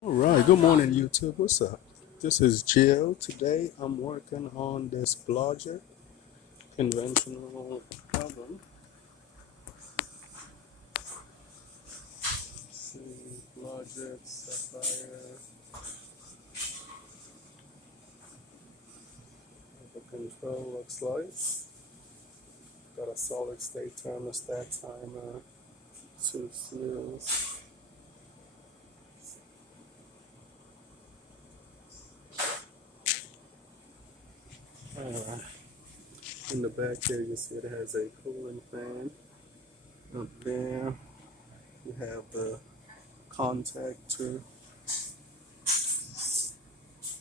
All right, good morning, YouTube. What's up? This is Jill. Today I'm working on this Blodgett conventional oven. See, Blodgett Sapphire, what the control looks like. Got a solid state thermostat timer, two seals. Alright. In the back here, you see it has a cooling fan. Up there, you have the contactor,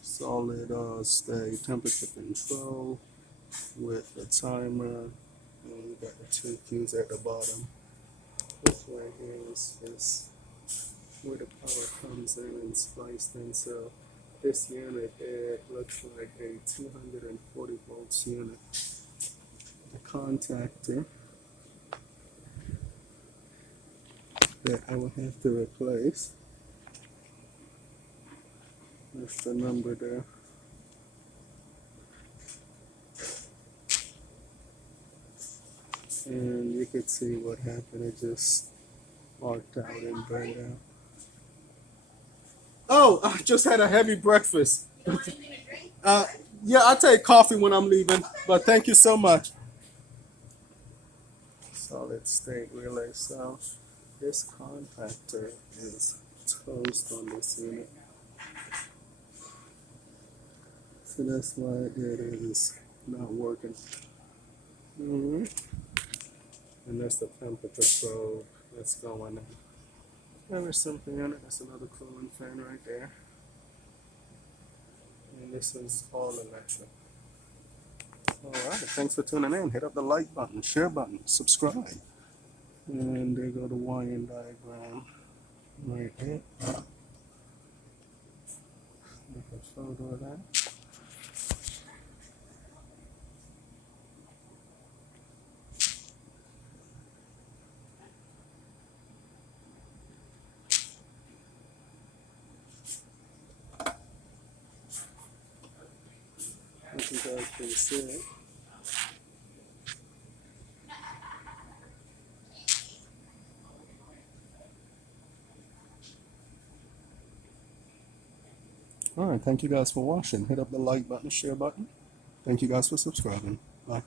solid state temperature control with the timer, and you got the two keys at the bottom. This right here is where the power comes in and spliced in. So this unit here looks like a 240 volts unit. The contactor that I will have to replace. That's the number there. And you could see what happened. It just arced out and burned out. Oh, I just had a heavy breakfast. Uh, yeah, I take coffee when I'm leaving, but thank you so much. Solid state relay. So this contactor is toast on this unit. So that's why it is not working. And that's the temperature probe that's going in. There's something in it. That's another cooling fan right there. And this is all electric. Alright, thanks for tuning in. Hit up the like button, share button, subscribe. And there go the wiring diagram right here. Make a photo of that. As you guys can see. Alright, thank you guys for watching. Hit up the like button, share button. Thank you guys for subscribing. Bye.